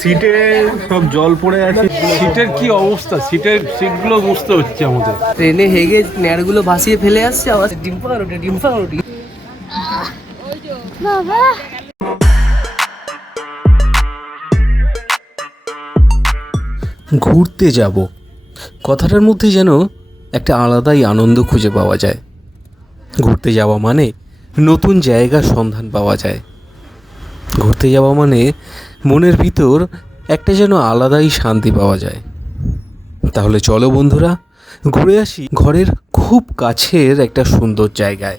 সিটে সব জল পড়ে আছে। সিটের কি অবস্থা, সিটের সিটগুলো বুঝতে হচ্ছে আমাদের। ট্রেনে হেগে নেয়ারগুলো ভাসিয়ে ফেলে আসছে, আবার ডিম্পা রুটি। বাবা ঘুরতে যাব কথাটার মধ্যে যেন একটা আলাদাই আনন্দ খুঁজে পাওয়া যায়। ঘুরতে যাওয়া মানে নতুন জায়গার সন্ধান পাওয়া যায়। ঘুরতে যাওয়া মানে মনের ভিতর একটা যেন আলাদাই শান্তি পাওয়া যায়। তাহলে চলো বন্ধুরা, ঘুরে আসি ঘরের খুব কাছের একটা সুন্দর জায়গায়।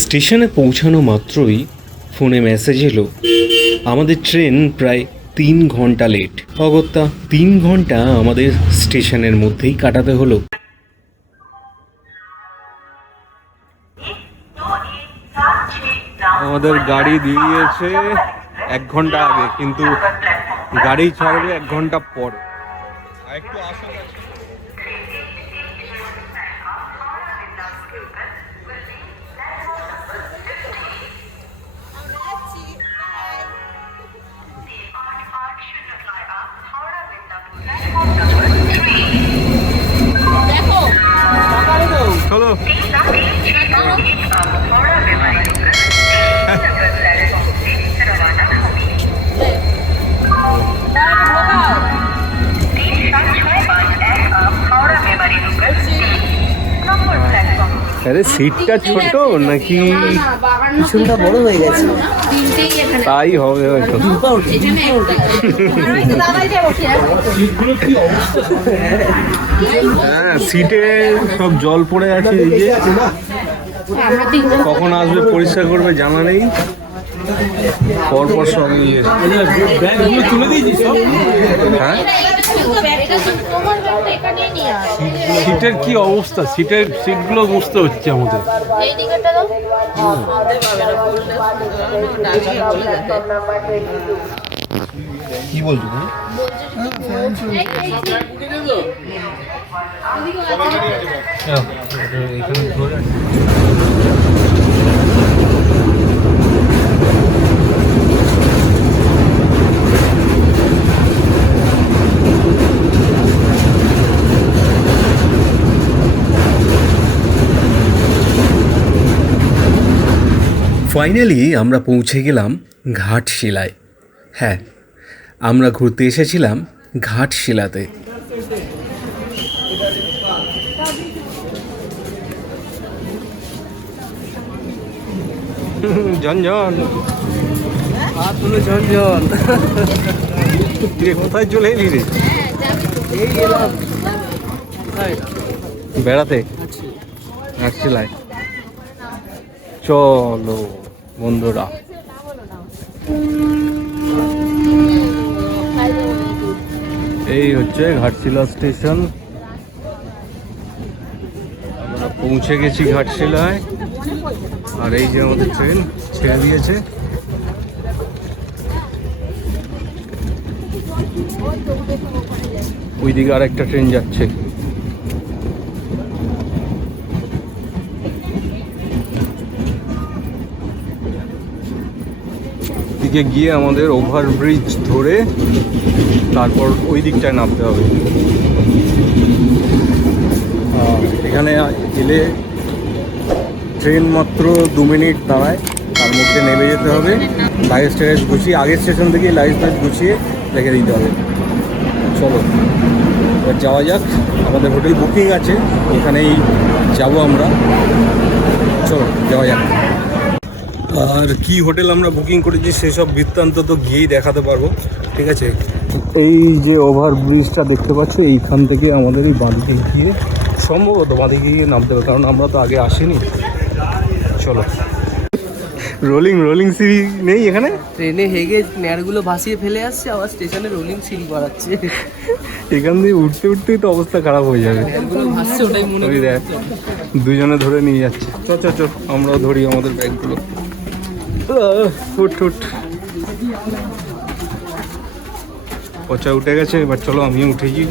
স্টেশনে পৌঁছানো মাত্রই ফোনে মেসেজ এলো, আমাদের ট্রেন প্রায় 3 ঘন্টা লেট। অগত্যা 3 ঘন্টা আমাদের স্টেশনের মধ্যেই কাটাতে হলো। আমাদের গাড়ি দিয়েছে 1 ঘন্টা আগে, কিন্তু গাড়ি ছাড়বে 1 ঘন্টা পর। একটু আসো। চলো আরে সিটটা ছোট নাকি পিছনটা বড় হয়ে গেছে? তাই হবে হয়তো। হ্যাঁ, সিটে সব জল পড়ে আছে। এই যে কখন আসবে পরিষ্কার করবে জানা নেই, পরপর সব হ্যাঁ। সিটের কি অবস্থা, সিটের সিটগুলো বুঝতে হচ্ছে আমাদের। কি বলছো? এখানে ধরে ফাইনালি আমরা পৌঁছে গেলাম ঘাটশিলায়। হ্যাঁ, আমরা ঘুরতে এসেছিলাম ঘাটশিলাতে। ঝনঝন ঝনঝন। কোথায় চলে এলি রে? এই এলাম বেড়াতে ঘাটশিলায়। চলো বন্ধুরা, এই হচ্ছে ঘাটশিলা স্টেশন। আমরা পৌঁছে গেছি ঘাটশিলায়, আর এই যে আমাদের ট্রেন ছেড়ে দিয়েছে। ওইদিকে আর একটা ট্রেন যাচ্ছে। দিকে গিয়ে আমাদের ওভারব্রিজ ধরে তারপর ওই দিকটায় নামতে হবে। এখানে এলে ট্রেন মাত্র 2 মিনিট দাঁড়ায়, তার মধ্যে নেমে যেতে হবে। লাগেজ ট্যাগেজ গুছিয়ে আগের স্টেশন থেকে লাগেজ ট্যাগেজ গুছিয়ে রেখে দিতে হবে। চলো এবার যাওয়া যাক। আমাদের হোটেল বুকিং আছে, এখানেই যাব আমরা। চলো যাওয়া যাক। আর কি হোটেল আমরা বুকিং করেছি সেসব বৃত্তান্ত তো গিয়েই দেখাতে পারবো, ঠিক আছে। এই যে ওভারব্রিজটা দেখতে পাচ্ছ, এইখান থেকে আমাদের এই বাঁদিকে গিয়ে সম্ভবত বাঁদিকে গিয়ে নামতে হবে, কারণ আমরা তো আগে আসিনি। চলো। রোলিং সিঁড়ি নেই এখানে? ট্রেনে হেগে নেয়ারগুলো ভাসিয়ে ফেলে আসছে, আবার স্টেশনে রোলিং সিঁড়ি বাড়াচ্ছে। এখান দিয়ে উঠতে উঠতেই তো অবস্থা খারাপ হয়ে যাবে। ওটাই মনে ওই দেখ, দুজনে ধরে নিয়ে যাচ্ছে। চ আমরাও ধরি আমাদের ব্যাগগুলো। উঠ পচা উঠে গেছে, এবার চলো আমিও উঠেছি।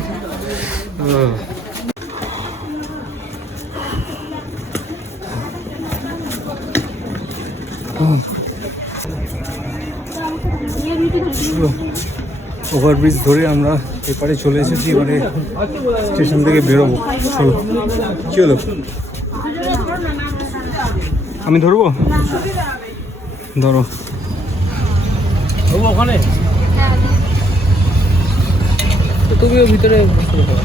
ওভারব্রিজ ধরে আমরা এপারে চলে এসেছি, এবারে স্টেশন থেকে বেরোবো। চলো চলো, আমি ধরবো, ধরো ওখানে তুমিও ভিতরে বসে পড়ো।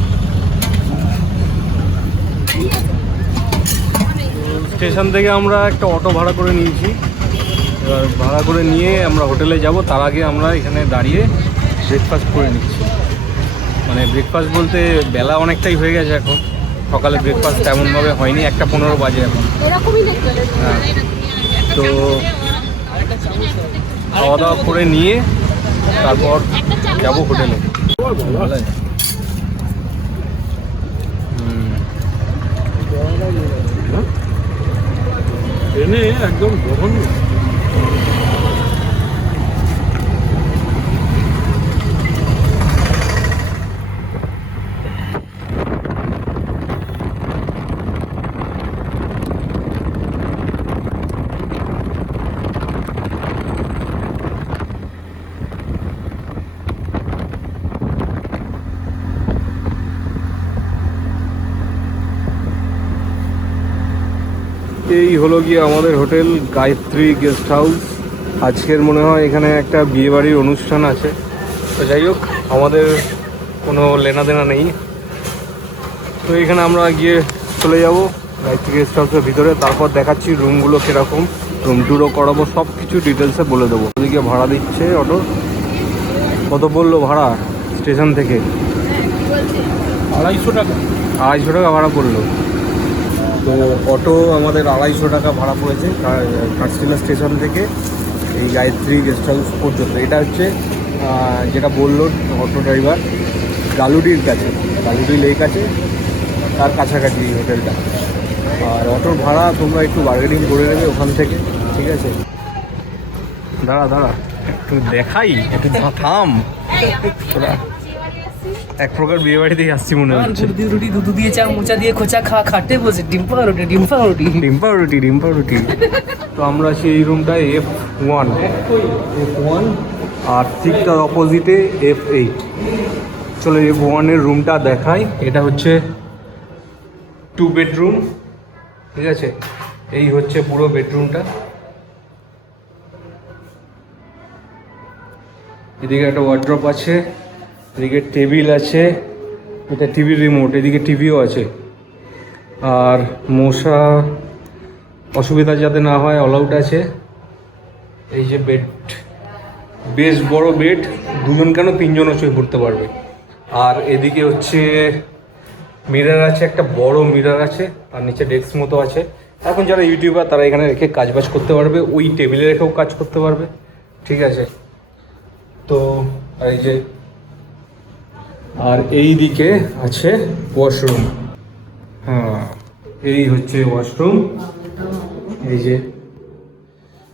স্টেশন থেকে আমরা একটা অটো ভাড়া করে নিয়েছি। এবার ভাড়া করে নিয়ে আমরা হোটেলে যাব, তার আগে আমরা এখানে দাঁড়িয়ে ব্রেকফাস্ট করে নিচ্ছি। মানে ব্রেকফাস্ট বলতে বেলা অনেকটাই হয়ে গেছে এখন, সকালে ব্রেকফাস্ট তেমনভাবে হয়নি, 1:15 বাজে এখন। হ্যাঁ, তো খাওয়া দাওয়া করে নিয়ে তারপর যাব হোটেলে। ট্রেনে একদম জঘন্য। এই হলো গিয়ে আমাদের হোটেল গায়ত্রী গেস্ট হাউস। আজকের মনে হয় এখানে একটা বিয়েবাড়ির অনুষ্ঠান আছে, তো যাই হোক আমাদের কোনো লেনাদেনা নেই। তো এখানে আমরা গিয়ে চলে যাব গায়ত্রী গেস্ট হাউসের ভিতরে, তারপর দেখাচ্ছি রুমগুলো কীরকম, রুম ট্যুরও করাবো, সব কিছু ডিটেলসে বলে দেবো। ওদিকে ভাড়া দিচ্ছে অটো, কত বললো ভাড়া স্টেশন থেকে? 250 টাকা। 250 টাকা ভাড়া পড়লো। তো অটো আমাদের 250 টাকা ভাড়া পড়েছে ঘাটশিলা স্টেশন থেকে এই গায়ত্রী গেস্ট হাউস পর্যন্ত। এটা হচ্ছে যেটা বললো অটো ড্রাইভার, গালুডির কাছে, গালুডি লেক আছে তার কাছাকাছি হোটেলটা। আর অটোর ভাড়া তোমরা একটু বার্গেনিং করে নেবে ওখান থেকে, ঠিক আছে? দাঁড়া দাঁড়া একটু দেখাই, একটু থাম তোরা। এক প্রকার বিয়ে বাড়ি থেকে আসছি মনে হচ্ছে। রুটি দুধ দিয়ে চা মোচা দিয়ে খোঁচা খাটে বসে ডিম্পা রুটি ডিম্পা রুটি ডিম্পা রুটি ডিম্পা রুটি। তো আমরা সেই রুমটায় F1 আর ঠিক তার অপোজিটে F8। চলো F1 এর রুমটা দেখাই। এটা হচ্ছে 2 বেডরুম, ঠিক আছে? এই হচ্ছে পুরো বেডরুমটা। এদিকে একটা ওয়ার্ড্রপ আছে, এদিকে টেবিল আছে, এটা টিভির রিমোট, এদিকে টিভিও আছে। আর মশা অসুবিধা যাতে না হয় অল আউট আছে। এই যে বেড, বেশ বড় বেড, 2জন কেন 3জনও শুয়ে পড়তে পারবে। আর এদিকে হচ্ছে মিরর আছে, একটা বড় মিরর আছে, আর নিচে ডেস্ক মতো আছে। এখন যারা ইউটিউবার তারা এখানে রেখে কাজবাজ করতে পারবে, ওই টেবিলে রেখেও কাজ করতে পারবে, ঠিক আছে? তো এই যে, আর এই দিকে আছে ওয়াশরুম। হ্যাঁ, এই হচ্ছে ওয়াশরুম। এই যে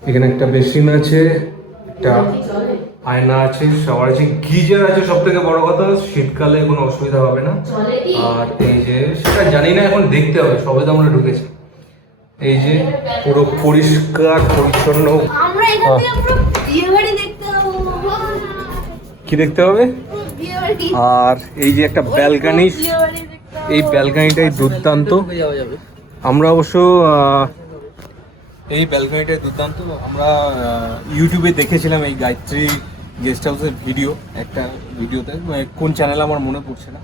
এখানে একটা বেসিন আছে, একটা আয়না আছে, শাওয়ার আছে, গিজার আছে। সব থেকে বড় কথা, শীতকালে কোনো অসুবিধা হবে না। আর এই যে, সেটা জানি না, এখন দেখতে হবে, সবে তো আমরা ঢুকেছি। এই যে পুরো পরিষ্কার পরিচ্ছন্ন। কি দেখতে হবে? আর এই যে একটা ব্যালকানি, এই ব্যালকানিটাই দুর্দান্ত। আমরা অবশ্য এই ব্যালকানিটাই দুর্দান্ত। আমরা ইউটিউবে দেখেছিলাম এই গায়ত্রী গেস্ট হাউসের ভিডিও, একটা ভিডিওতে, কোন চ্যানেল আমার মনে পড়ছে না।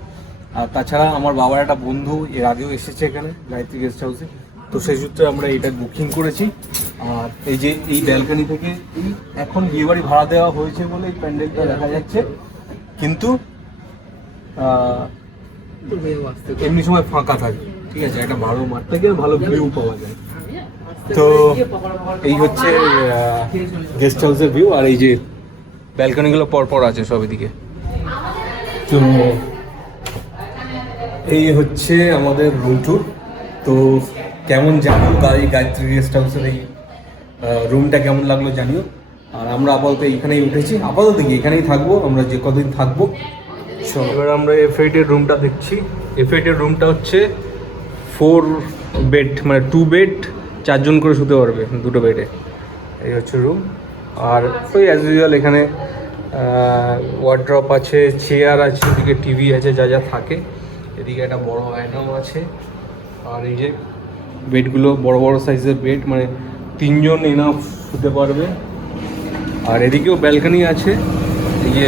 আর তাছাড়া আমার বাবার একটা বন্ধু এর আগেও এসেছে এখানে গায়ত্রী গেস্ট হাউসে, তো সেই সূত্রে আমরা এটা বুকিং করেছি। আর এই যে এই ব্যালকানি থেকে এই এখন বিয়েবাড়ি ভাড়া দেওয়া হয়েছে বলে এই প্যান্ডেলটা দেখা যাচ্ছে, কিন্তু এমনি সময় ফাঁকা থাকে, ঠিক আছে? একটা ভালো মাঠ থেকে ভালো ভিউ পাওয়া যায়। তো এই হচ্ছে গেস্ট হাউসের ভিউ। আর এই যে ব্যালকনিগুলো পরপর আছে সব এদিকে। তো এই হচ্ছে আমাদের রুম ট্যুর। তো কেমন জানো গায়ত্রী গেস্ট হাউসের এই রুমটা কেমন লাগলো জানিও। আর আমরা আপাতত এইখানেই উঠেছি, আপাতত কি এখানেই থাকবো আমরা যে কদিন থাকবো। এবার আমরা F8 এর রুমটা দেখছি। F8 এর রুমটা হচ্ছে 4 বেড, মানে 2 বেড, 4 জন করে শুতে পারবে 2টো বেডে। এই হচ্ছে রুম। আর ওই অ্যাজ ইউজুয়াল এখানে ওয়ার্ড্রপ আছে, চেয়ার আছে, এদিকে টিভি আছে, যা যা থাকে। এদিকে একটা বড় আয়নাও আছে। আর এই যে বেডগুলো বড় বড় সাইজের বেড, মানে 3 জন এনাফ শুতে পারবে। আর এদিকেও ব্যালকনি আছে। এই যে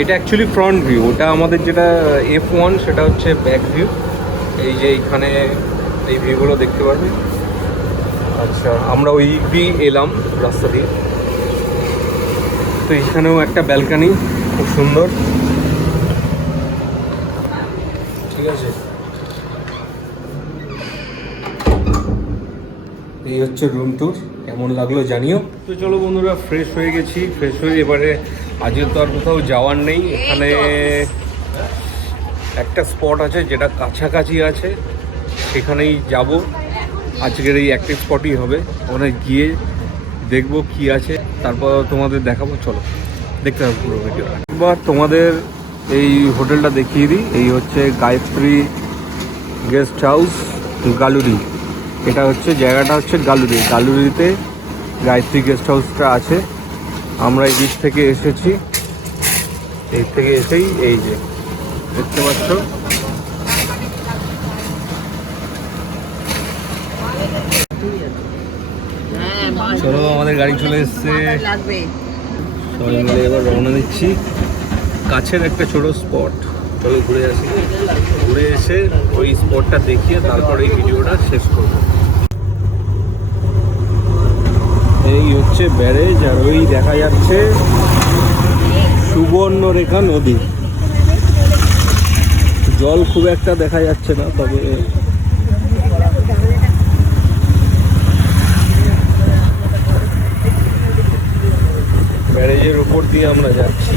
এটা অ্যাকচুয়ালি ফ্রন্ট ভিউ, ওটা আমাদের যেটা F1 সেটা হচ্ছে ব্যাক ভিউ। এই যে এইখানে এই ভিউগুলো দেখতে পারবে। আচ্ছা, আমরা ওই দিক এলাম রাস্তা দিয়ে। তো এখানেও একটা ব্যালকনি, খুব সুন্দর। ঠিক আছে, এই হচ্ছে রুম ট্যুর। কেমন লাগলো জানিও। তো চলো বন্ধুরা, ফ্রেশ হয়ে গেছি। ফ্রেশ হয়ে এবারে আজকে তো আর কোথাও যাওয়ার নেই। এখানে একটা স্পট আছে যেটা কাছাকাছি আছে, সেখানেই যাব। আজকের এই অ্যাক্টিভ স্পটই হবে। ওখানে গিয়ে দেখবো কি আছে, তারপর তোমাদের দেখাবো। চলো দেখতে হবে পুরো ভিডিও। এবার তোমাদের এই হোটেলটা দেখিয়ে দিই। এই হচ্ছে গায়ত্রী গেস্ট হাউস, গালুরি। এটা হচ্ছে জায়গাটা হচ্ছে গালুরি। গালুরিতে গায়ত্রী গেস্ট হাউসটা আছে। আমরা এই দিক থেকে এসেছি। এই থেকে এসেই এই যে দেখতে পাচ্ছ, চলো আমাদের গাড়ি চলে এসছে। সবাই মিলে এবার রওনা দিচ্ছি। কাছের একটা ছোট স্পট, চলো ঘুরে আসি। ঘুরে এসে ওই স্পটটা দেখিয়ে তারপর এই ভিডিওটা শেষ করবো। এই হচ্ছে ব্যারেজ, আর ওই দেখা যাচ্ছে সুবর্ণরেখা নদী। জল খুব একটা দেখা যাচ্ছে না, তবে ব্যারেজের উপর দিয়ে আমরা যাচ্ছি।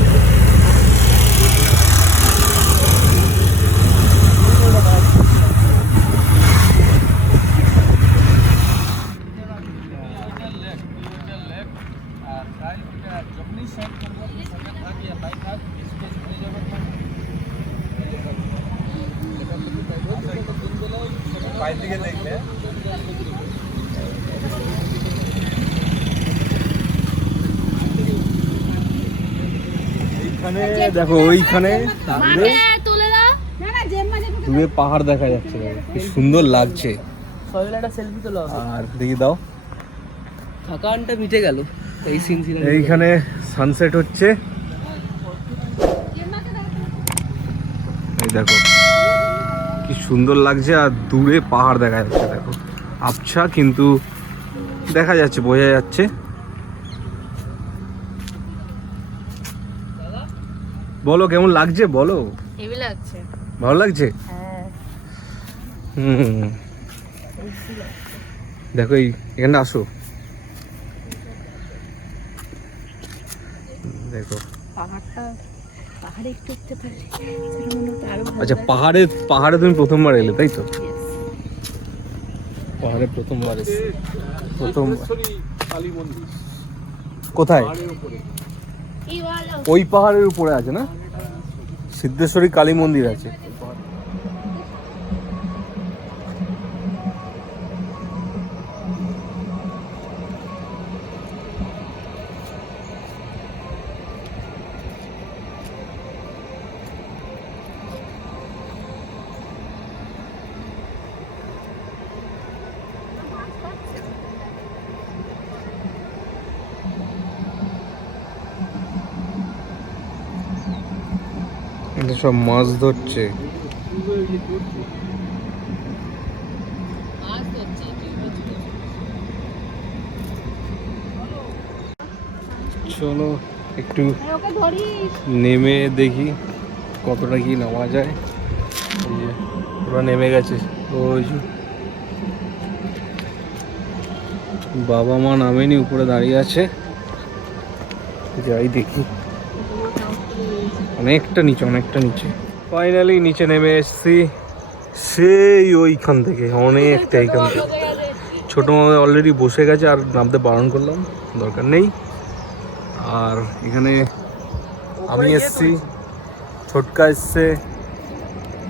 এইখানে দেখো, ওইখানে দূরে পাহাড় দেখা যাচ্ছে, কি সুন্দর লাগছে। সবাই একটা সেলফি তোলা। আর দেখি দাও, থকানটা মিটে গেল এই সিন। এইখানে সানসেট হচ্ছে, এই দেখো কি সুন্দর লাগছে। আর দূরে পাহাড় দেখা যাচ্ছে, দেখো আবছা কিন্তু দেখা যাচ্ছে, বোঝা যাচ্ছে। বলো কেমন লাগছে, বলো। হেভি লাগছে। ভালো লাগছে? হ্যাঁ। দেখো এখানে আসো, দেখো পাহাড়ে একটু উঠতে পারি। আচ্ছা, পাহাড়ে তুমি প্রথমবার এলে, তাই তো? পাহাড়ে প্রথমবার এসে কোথায়? ওই পাহাড়ের উপরে আছে না, সিদ্ধেশ্বরী কালী মন্দির আছে। এটা সব মাছ ধরছে। চলো একটু নেমে দেখি কতটা কি নামা যায়। এই যে ওরা নেমে গেছে, ওই যে বাবা মা নামেনি, উপরে দাঁড়িয়ে আছে। যাই দেখি, অনেকটা নিচে। ফাইনালি নিচে নেমে এসেছি, সেই ওইখান থেকে, অনেকটা এইখান থেকে। ছোটো মামা অলরেডি বসে গেছে, আর নামতে বারণ করলাম, দরকার নেই। আর এখানে আমি এসছি, ছোটকা এসছে,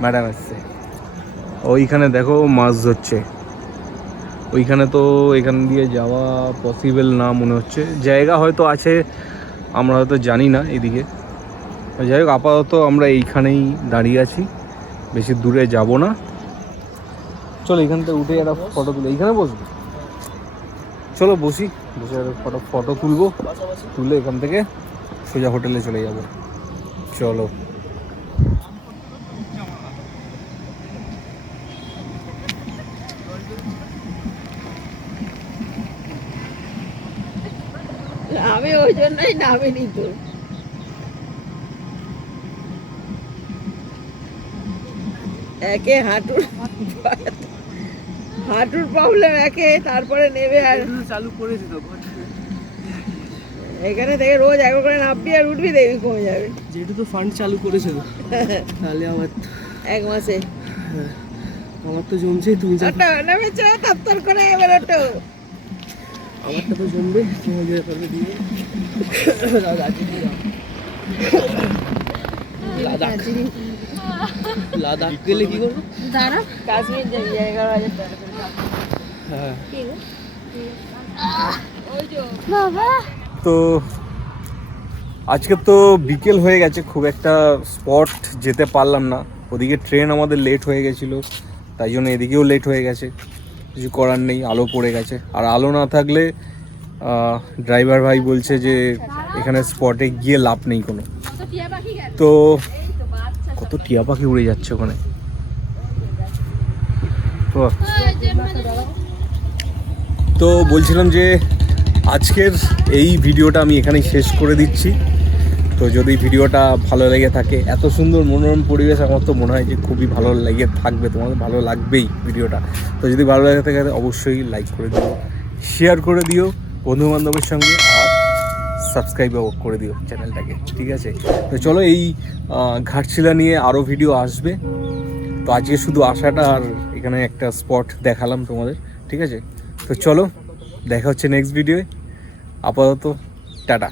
ম্যাডাম এসছে। ওইখানে দেখো মাছ ধরছে। ওইখানে তো এখান দিয়ে যাওয়া পসিবল না মনে হচ্ছে। জায়গা হয়তো আছে, আমরা হয়তো জানি না এইদিকে। যাই হোক, আপাতত আমরা এইখানেই দাঁড়িয়ে আছি, বেশি দূরে যাব না। চলো এখান থেকে উঠে একটা ফটো তুলে এইখানে বসবো। চলো বসি, বসে একটা ফটো তুলবো, তুলে এখান থেকে সোজা হোটেলে চলে যাব। চলো। আমি ওই জন্যই নামিনি তো। একে হাঁটুর প্রবলেম একে, তারপরে নেবে আর চালু করেছে তো এখানে থেকে রোজ একবার করে নামবি আর উঠবি, দেখবি কমে যাবে। যেহেতু তো ফান্ড চালু করেছে তো, তাহলে আমার এক মাসে আমার তো জমছে। তুমি যা ওটা নেমেছে তাত্তর করে এবার ওটো। আমারটা তো জমবে, তোমার যে করবে দিয়ে লাদাখ লাদাখ গেলে কি করবো? দাঁড়া কাশ্মীর যাবি 11,000 টাকা। হ্যাঁ বাবা তো আজকে তো বিকেল হয়ে গেছে, খুব একটা স্পট যেতে পারলাম না। ওদিকে ট্রেন আমাদের লেট হয়ে গেছিলো, তাই জন্য এদিকেও লেট হয়ে গেছে। কিছু করার নেই, আলো পড়ে গেছে। আর আলো না থাকলে ড্রাইভার ভাই বলছে যে এখানে স্পটে গিয়ে লাভ নেই কোনো। তো কত টিয়া পাখি উড়ে যাচ্ছে ওখানে। তো বলছিলাম যে আজকের এই ভিডিওটা আমি এখানেই শেষ করে দিচ্ছি। তো যদি ভিডিওটা ভালো লেগে থাকে, এত সুন্দর মনোরম পরিবেশ, আমার তো মনে হয় যে খুবই ভালো লেগে থাকবে, তোমাদের ভালো লাগবেই ভিডিওটা। তো যদি ভালো লেগে থাকে অবশ্যই লাইক করে দিও, শেয়ার করে দিও বন্ধুবান্ধবের সঙ্গে, আর সাবস্ক্রাইবও করে দিও চ্যানেলটাকে, ঠিক আছে? তো চলো, এই ঘাটশিলা নিয়ে আরও ভিডিও আসবে। তো আজকে শুধু আসাটা আর এখানে একটা স্পট দেখালাম তোমাদের, ঠিক আছে? তো চলো, দেখা হচ্ছে নেক্সট ভিডিওয়ে। আপাতত টাটা।